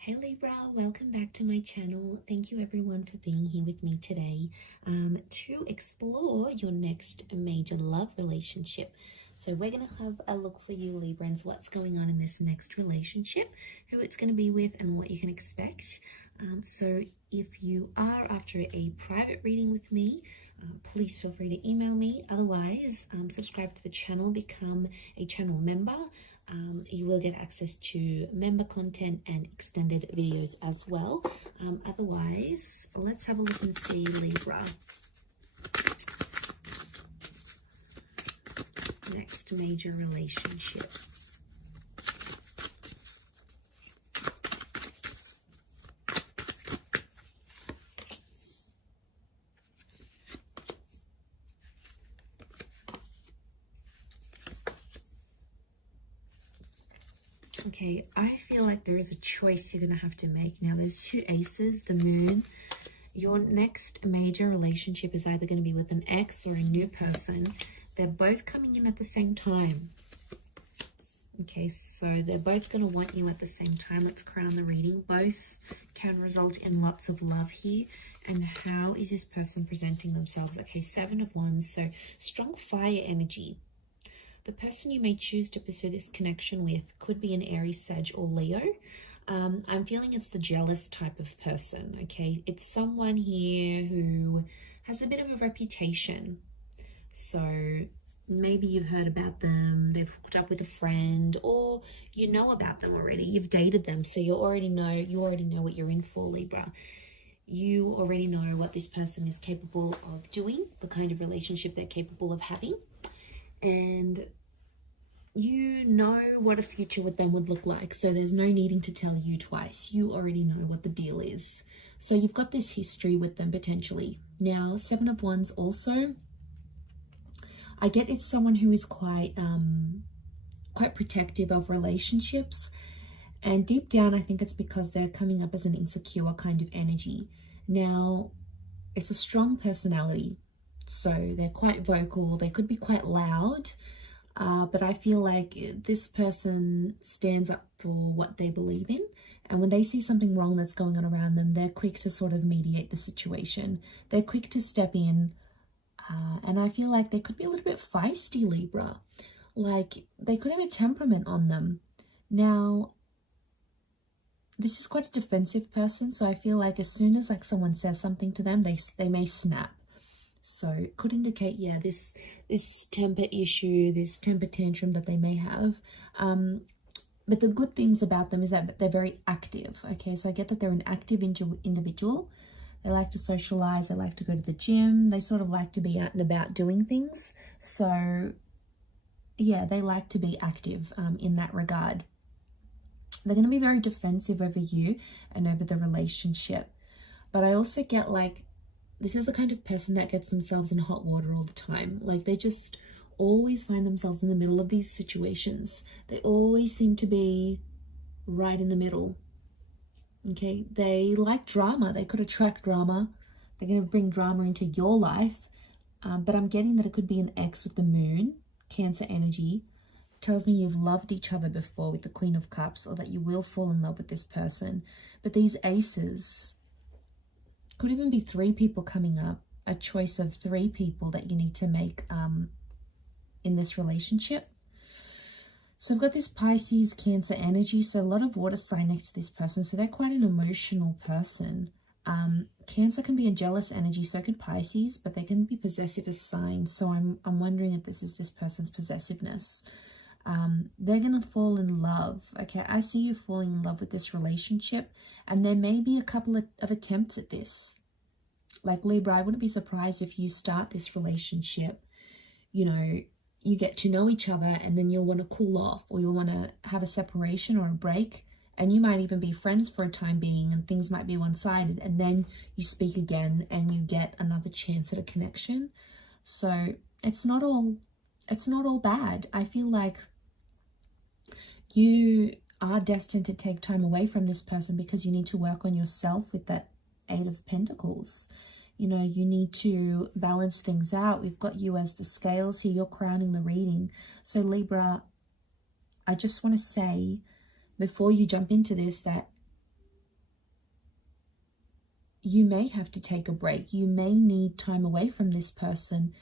Hey Libra, welcome back to my channel. Thank you everyone for being here with me today to explore your next major love relationship. So we're going to have a look for you Librans, what's going on in this next relationship, who it's going to be with and what you can expect. So if you are after a private reading with me, please feel free to email me. Otherwise, subscribe to the channel, become a channel member. You will get access to member content and extended videos as well. Otherwise, let's have a look and see Libra. Next major relationship. Okay, I feel like there is a choice you're going to have to make. Now, there's two aces, the moon. Your next major relationship is either going to be with an ex or a new person. They're both coming in at the same time. Okay, so they're both going to want you at the same time. Let's crown the reading. Both can result in lots of love here. And how is this person presenting themselves? Okay, 7 of Wands, so strong fire energy. The person you may choose to pursue this connection with could be an Aries, Sag, or Leo. I'm feeling it's the jealous type of person, okay? It's someone here who has a bit of a reputation. So maybe you've heard about them, they've hooked up with a friend, or you know about them already. You've dated them, so you already know what you're in for, Libra. You already know what this person is capable of doing, the kind of relationship they're capable of having. And you know what a future with them would look like, so there's no needing to tell you twice. You already know what the deal is. So you've got this history with them potentially. Now, 7 of Wands also, I get it's someone who is quite protective of relationships, and deep down I think it's because they're coming up as an insecure kind of energy. Now, it's a strong personality, so they're quite vocal, they could be quite loud, but I feel like this person stands up for what they believe in, and when they see something wrong that's going on around them, they're quick to sort of mediate the situation. They're quick to step in, and I feel like they could be a little bit feisty, Libra. Like, they could have a temperament on them. Now, this is quite a defensive person, so I feel like as soon as like someone says something to them, they may snap. So it could indicate, yeah, this temper issue, this temper tantrum that they may have. But the good things about them is that they're very active. Okay, so I get that they're an active individual. They like to socialize. They like to go to the gym. They sort of like to be out and about doing things. So yeah, they like to be active in that regard. They're going to be very defensive over you and over the relationship. But I also get like, this is the kind of person that gets themselves in hot water all the time. Like, they just always find themselves in the middle of these situations. They always seem to be right in the middle. Okay, they like drama. They could attract drama. They're going to bring drama into your life. But I'm getting that it could be an ex with the moon, Cancer energy. It tells me you've loved each other before with the Queen of Cups, or that you will fall in love with this person. But these aces could even be 3 people coming up, a choice of 3 people that you need to make in this relationship. So I've got this Pisces, Cancer energy, so a lot of water sign next to this person, so they're quite an emotional person. Cancer can be a jealous energy, so could Pisces, but they can be possessive as signs, so I'm wondering if this is this person's possessiveness. They're going to fall in love. Okay, I see you falling in love with this relationship, and there may be a couple of attempts at this. Like, Libra, I wouldn't be surprised if you start this relationship, you know, you get to know each other, and then you'll want to cool off, or you'll want to have a separation or a break, and you might even be friends for a time being, and things might be one-sided, and then you speak again and you get another chance at a connection. So it's not all bad. I feel like you are destined to take time away from this person because you need to work on yourself with that 8 of Pentacles. You know, you need to balance things out. We've got you as the scales here. You're crowning the reading. So Libra, I just want to say before you jump into this that you may have to take a break. You may need time away from this person,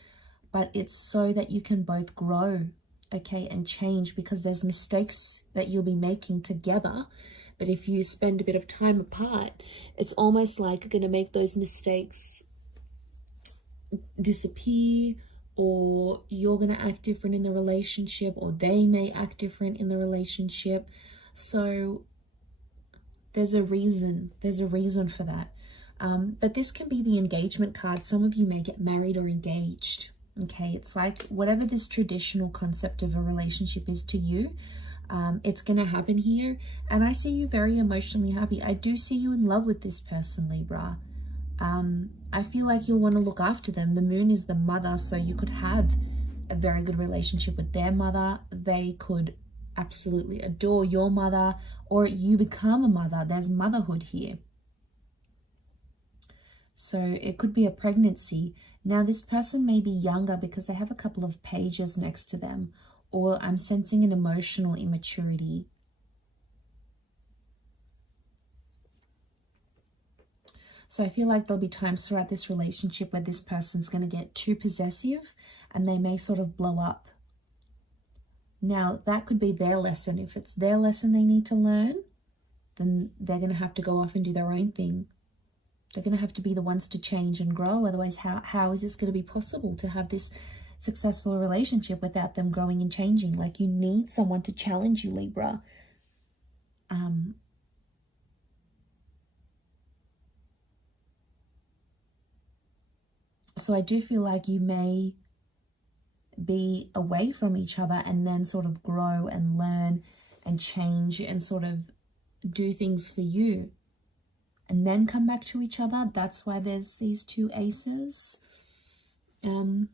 but it's so that you can both grow, okay, and change, because there's mistakes that you'll be making together. But if you spend a bit of time apart, it's almost like you're going to make those mistakes disappear, or you're going to act different in the relationship, or they may act different in the relationship. So there's a reason for that. But this can be the engagement card. Some of you may get married or engaged. Okay, it's like whatever this traditional concept of a relationship is to you, it's going to happen here. And I see you very emotionally happy. I do see you in love with this person, Libra. I feel like you'll want to look after them. The moon is the mother, so you could have a very good relationship with their mother. They could absolutely adore your mother, or you become a mother. There's motherhood here. So it could be a pregnancy. Now this person may be younger because they have a couple of pages next to them, or I'm sensing an emotional immaturity. So I feel like there'll be times throughout this relationship where this person's going to get too possessive and they may sort of blow up. Now that could be their lesson. If it's their lesson they need to learn, then they're going to have to go off and do their own thing. They're going to have to be the ones to change and grow. Otherwise, how is this going to be possible to have this successful relationship without them growing and changing? Like, you need someone to challenge you, Libra. So I do feel like you may be away from each other and then sort of grow and learn and change and sort of do things for you, and then come back to each other. That's why there's these two aces. You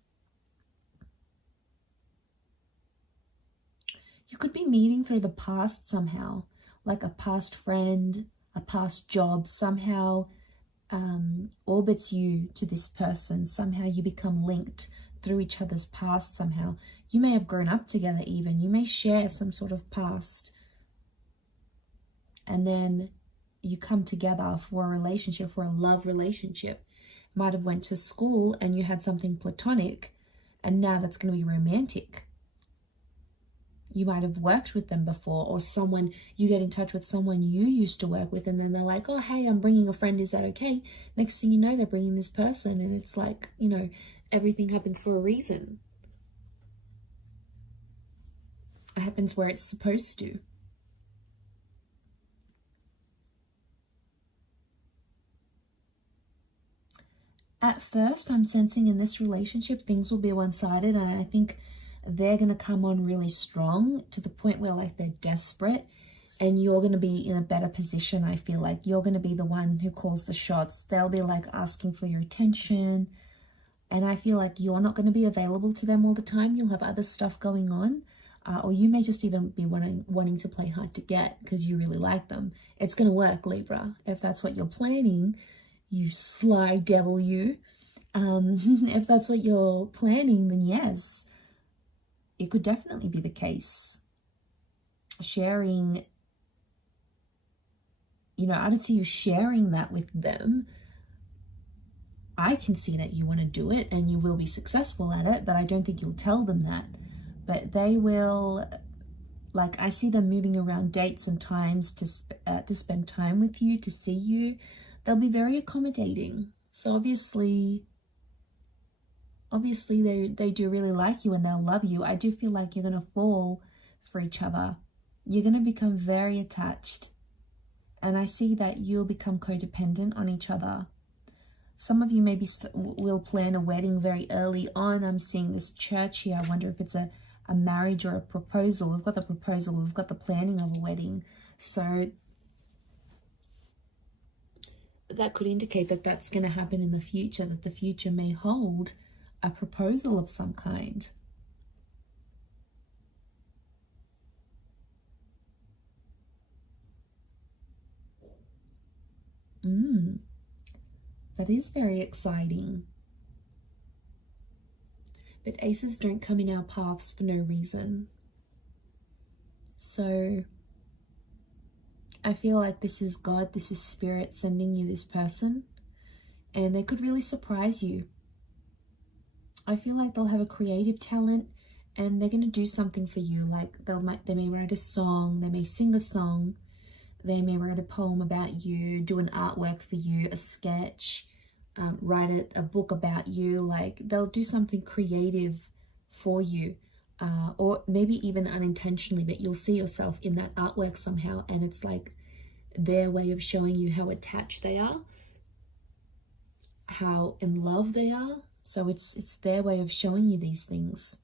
could be meeting through the past somehow, like a past friend, a past job, somehow orbits you to this person. Somehow you become linked through each other's past somehow. You may have grown up together even. You may share some sort of past. And then you come together for a relationship, for a love relationship. Might have went to school and you had something platonic, and now that's going to be romantic. You might have worked with them before, or someone, you get in touch with someone you used to work with, and then they're like, oh, hey, I'm bringing a friend, is that okay? Next thing you know, they're bringing this person, and it's like, you know, everything happens for a reason. It happens where it's supposed to. At first, I'm sensing in this relationship, things will be one-sided, and I think they're going to come on really strong to the point where like they're desperate, and you're going to be in a better position. I feel like you're going to be the one who calls the shots. They'll be like asking for your attention, and I feel like you're not going to be available to them all the time. You'll have other stuff going on, or you may just even be wanting to play hard to get because you really like them. It's going to work, Libra, if that's what you're planning. You sly devil, you. If that's what you're planning, then yes, it could definitely be the case. Sharing, you know, I don't see you sharing that with them. I can see that you want to do it and you will be successful at it, but I don't think you'll tell them that. But they will, like, I see them moving around dates and times to spend time with you, to see you. They'll be very accommodating. So obviously they do really like you and they'll love you. I do feel like you're going to fall for each other. You're going to become very attached. And I see that you'll become codependent on each other. Some of you maybe will plan a wedding very early on. I'm seeing this church here. I wonder if it's a marriage or a proposal. We've got the proposal. We've got the planning of a wedding. So that could indicate that that's going to happen in the future, that the future may hold a proposal of some kind. That is very exciting. But aces don't come in our paths for no reason. So I feel like this is God, this is Spirit sending you this person. and they could really surprise you. I feel like they'll have a creative talent and they're going to do something for you. Like they may write a song, they may sing a song, they may write a poem about you, do an artwork for you, a sketch, write a book about you. Like they'll do something creative for you, or maybe even unintentionally, but you'll see yourself in that artwork somehow, and it's like their way of showing you how attached they are, how in love they are. So it's their way of showing you these things.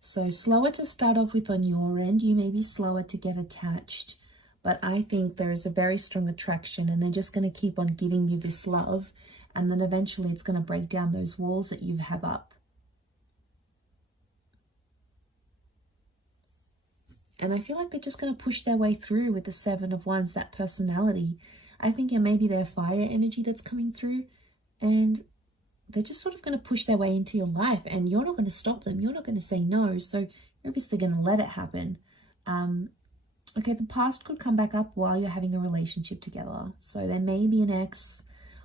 So slower to start off with on your end. You may be slower to get attached, but I think there is a very strong attraction, and they're just going to keep on giving you this love, and then eventually it's going to break down those walls that you have up. And I feel like they're just going to push their way through with the Seven of Wands, that personality. I think it may be their fire energy that's coming through, and they're just sort of going to push their way into your life, and you're not going to stop them. You're not going to say no. So you're obviously going to let it happen. Okay, the past could come back up while you're having a relationship together. So there may be an ex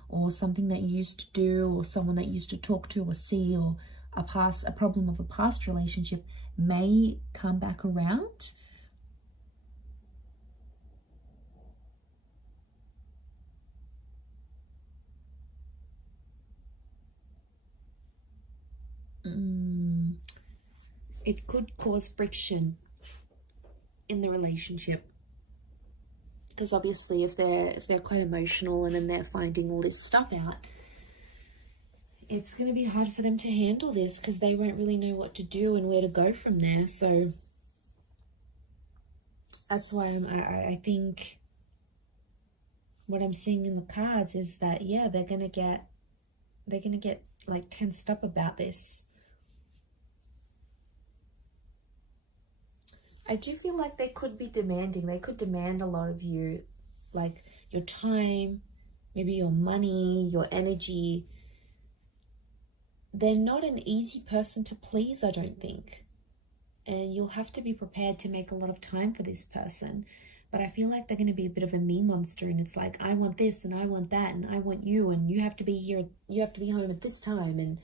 or something that you used to do, or someone that you used to talk to or see, or a problem of a past relationship may come back around. It could cause friction in the relationship, because obviously if they're quite emotional and then they're finding all this stuff out, it's going to be hard for them to handle this, because they won't really know what to do and where to go from there. So that's why I think what I'm seeing in the cards is that, yeah, they're gonna get like tensed up about this. I do feel like they could be demanding. They could demand a lot of you, like your time, maybe your money, your energy. They're not an easy person to please, I don't think. And you'll have to be prepared to make a lot of time for this person. But I feel like they're going to be a bit of a me monster, and it's like, I want this and I want that and I want you, and you have to be here, you have to be home at this time, and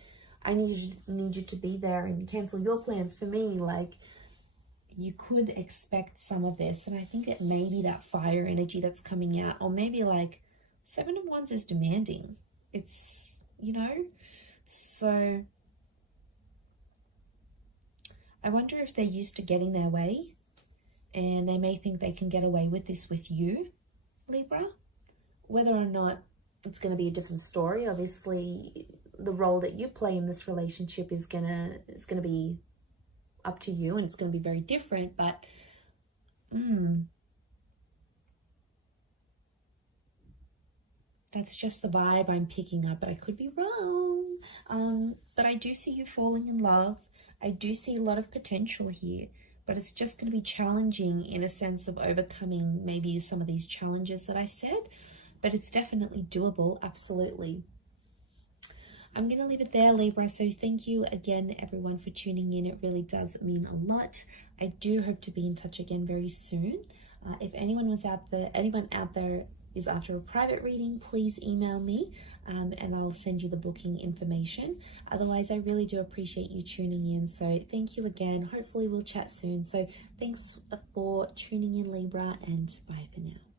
I need you to be there and cancel your plans for me. Like, you could expect some of this, and I think it may be that fire energy that's coming out, or maybe like Seven of Wands is demanding. It's, you know, so I wonder if they're used to getting their way, and they may think they can get away with this with you, Libra. Whether or not it's going to be a different story. Obviously, the role that you play in this relationship is gonna be up to you, and it's going to be very different, but that's just the vibe I'm picking up, but I could be wrong. But I do see you falling in love. I do see a lot of potential here, but it's just going to be challenging in a sense of overcoming maybe some of these challenges that I said, but it's definitely doable, absolutely. I'm going to leave it there, Libra. So thank you again, everyone, for tuning in. It really does mean a lot. I do hope to be in touch again very soon. If anyone out there is after a private reading, please email me, and I'll send you the booking information. Otherwise, I really do appreciate you tuning in. So thank you again. Hopefully we'll chat soon. So thanks for tuning in, Libra, and bye for now.